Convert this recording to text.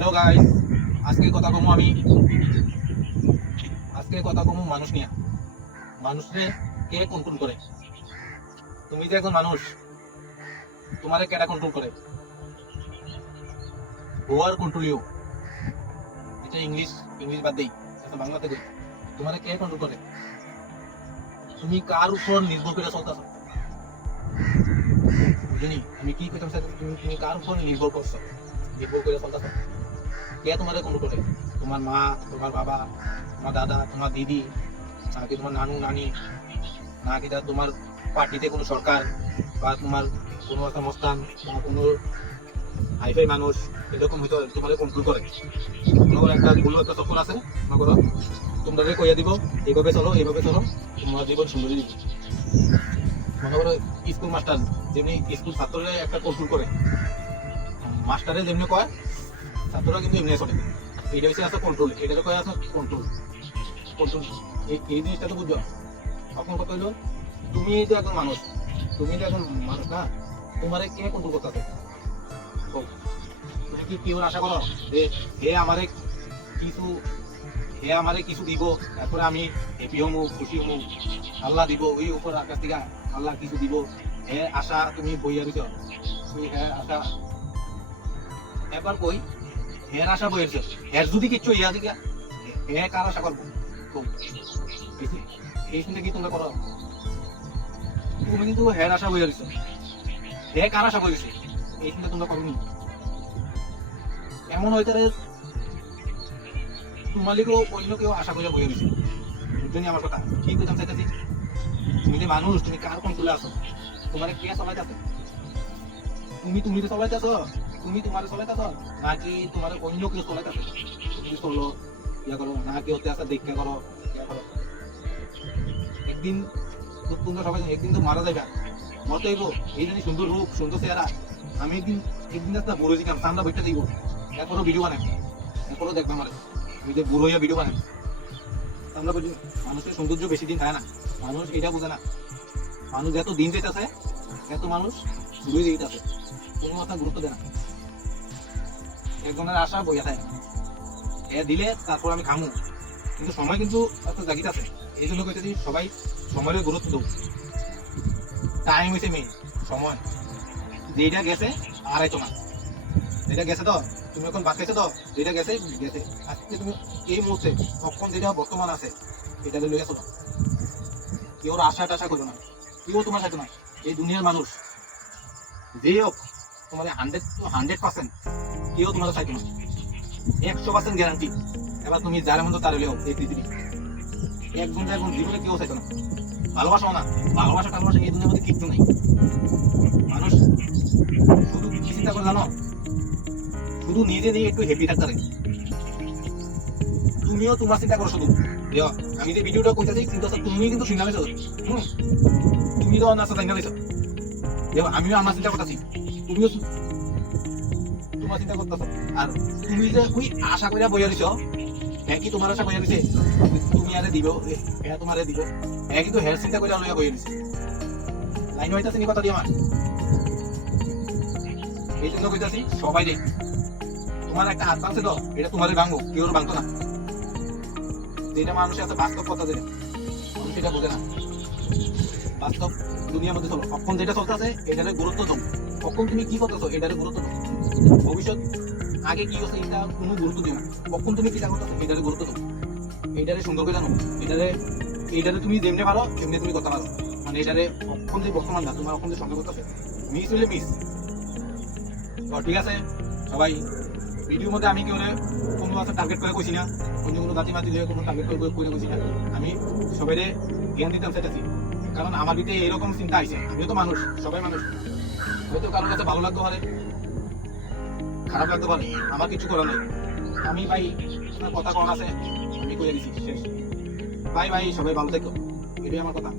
Hello guys আজকে কথা কমু আমি। আজকে কথা কমু মানুষ নিয়ে। মানুষরে কে কন্ট্রোল করে? তুমি যে এখন মানুষ, তোমারে কেটা কন্ট্রোল করে? ওয়ার কন্ট্রোল ইউ এটা ইংলিশ ইংলিশ বাদ দেই, এটা বাংলাতে কই তোমারে কে কন্ট্রোল করে? তুমি কার উপর নির্ভর করে চলতেছো? বুঝলি আমি কি কইতাম তুমি কার উপর নির্ভর করছ? নির্ভর করে চলতেছো? কে তোমারে কন্ট্রোল করে তোমার মা, তোমার বাবা, তোমার দাদা, তোমার দিদি নাকি তোমার নানু, নানি নাকি তা তোমার পার্টিতে কোনো সরকার বা তোমার কোনো মস্তান বা কোনো হাইফাই মানুষ এরকম হয়তো তোমার কন্ট্রোল করে। করো একটা ভুল একটা চক্কর আছে, মনে করো। তোমরা কইয়া দিব, এইভাবে চলো এইভাবে চলো, তোমার জীবন সুন্দরী দিব। মনে করো স্কুল মাস্টার যেমনি স্কুল ছাত্ররা একটা কন্ট্রোল করে। মাস্টারে যেমনি কয় ছাত্ররা কিন্তু এমনি করে এটা হচ্ছে আছে কন্ট্রোল এটা কয় আছে কন্ট্রোল কন্ট্রোল এই জিনিসটা তো বুঝছ তখন কথা হইল তুমি তো এখন মানুষ, তুমি তো এখন মানুষ না, তোমারে কে কন্ট্রোল করতে তুমি কি কেউ আশা করো? যে হে আমারে কিছু, হে আমারে কিছু দিব, তারপরে আমি হ্যাপি হমু খুশি হমু আল্লাহ দিব, ওই উপর আকাশ থেকে আল্লাহ কিছু দিব। হে আশা তুমি বইয়া দিছ। তুমি হ্যাঁ আশা। এবার কই? হের আশা বইয়েছ হের যদি ইয়া দিকে হে কার আশা করব? কি তোমরা করো? তুমি কিন্তু হের আশা হে কার আশা তোমরা করো এমন তোমালিকেও অন্য কেউ আশা করে বইয়া দিছে বুঝলি আমার কথা? কি বুঝাম চাইতেছি? তুমি যে মানুষ, তুমি কার কোন তুলে আসো? তোমার কে চলাইতেছে? তুমি তুমি তো চলাইতেছ? তুমি তোমার চলাইতেছ নাকি তোমার অন্য কেউ চলাইতেছে তুমি চলো, ইয়া করো, না কেউ আসা দেখা করো একদিন তোমরা সবাই একদিন তো মারা যাবে মরতে হইব, এই জানি সুন্দর রূপ, সুন্দর চেহারা। আমি একদিন একদিন একটা বুড়ো জিকাম ঠান্ডা বইটা দিব। এরপরও ভিডিও বানাই। এরপরও দেখবে আমার। আমি যে বুড়ো ভিডিও বানাই। আমরা বলি, মানুষের সৌন্দর্য বেশি দিন থাকে না। মানুষ এটা বোঝে না। মানুষ যত দিন যেতেছে এত মানুষ বুড়ে যেতেছে কোনো কথা গুরুত্ব দেয় না। একজনের আশা বইয়া থাকে এ দিলে তারপর আমি খামু কিন্তু সময় কিন্তু একটা জাগিত আছে। এই জন্য কইতেছি সবাই সময়ের গুরুত্ব দেব। টাইম হয়েছে মেইন সময়। যেটা গেছে আইতো না। যেটা গেছে তো তুমি এখন বাঁচাইছো তো যেটা গেছে গেছে। আজকে তুমি এই মুহূর্তে তখন যেটা বর্তমান আছে, এটা লই আসো না কেউ আশা টাশা করো না। কেউ তোমার সাথে না এই দুনিয়ার মানুষ। যে হোক তোমার হান্ড্রেড হান্ড্রেড পার্সেন্ট কেউ তোমার সাথে না। একশো পার্সেন্ট গ্যারান্টি এবার তুমি যার মতো তার হলেও এই পৃথিবী। একজন একজন জীবনে কেউ চাইতো না। ভালোবাসাও না। ভালোবাসা টালোবাসা এই দুনিয়ার মধ্যে কিচ্ছু নাই। মানুষ শুধু কি চিন্তা করে জানো? শুধু নিজে নিয়ে একটু হ্যাপি থাকতে তুমিও তোমার চিন্তা করো শুধু। আমি যে ভিডিওটা করতেছি কিন্তু তুমি কিন্তু নিছো হুম? তুমি তো অন্য নিছো দেও, আমিও আমার চিন্তা করতেছি। তুমিও চিন্তা করতেছো? আর তুমি যে ওই আশা করিয়া বইয়া দিছো হ্যাঁ কি তোমার আশা বইয়া দিছে? তুমি আরে দিব হ্যাঁ তোমারে দিব। হ্যাঁ কিন্তু হেয়ার চিন্তা করিয়া লইয়া বইয়া দিছে। লাইন হইতাছে নি কথা দিয়ে আমার? এই জন্য কইতাছি, সবাই তোমার একটা হাত ভাঙছে তো, এটা তোমাদের ভাঙবো, কেউ ভাঙতো না। যেটা মানুষের একটা বাস্তব কথা যেটা, মানুষ এটা বোঝে না। বাস্তব দুনিয়ার মধ্যে চলো কখন যেটা চলতেছে, এটারে গুরুত্ব দাও। কখন তুমি কি করতেছো, এটারে গুরুত্ব দাও। ভবিষ্যৎ, আগে কি হচ্ছে এটা কোনো গুরুত্ব না কখন তুমি চিন্তা করতেছো এটারে গুরুত্ব দাও। এটারে সুন্দর করে জানো। এটারে এটারে তুমি যেমনি পারো, তেমনি তুমি করতে পারো। মানে এটারে কখন যে বর্তমান না, তোমার কখন যে সঙ্গে করতেছে মিস হইলে মিস তো ঠিক আছে, সবাই ভিডিওর মধ্যে আমি কি কেউ কোনো আছে টার্গেট করে কইছি না, অন্য কোনো জাতি মাতি দিয়ে কোনো টার্গেট করে করে কইছি না। আমি সবাই জ্ঞান দিতাম সেটাছি কারণ আমার ভিতরে এরকম চিন্তা আইছে। আমিও তো মানুষ, সবাই মানুষ। হয়তো কারোর কাছে ভালো লাগতে পারে খারাপ লাগতে পারে আমার কিছু করার নেই। আমি ভাই কথা কম আছে, আমি করে দিছি ভাই ভাই সবাই ভালো থেকো। এটাই আমার কথা।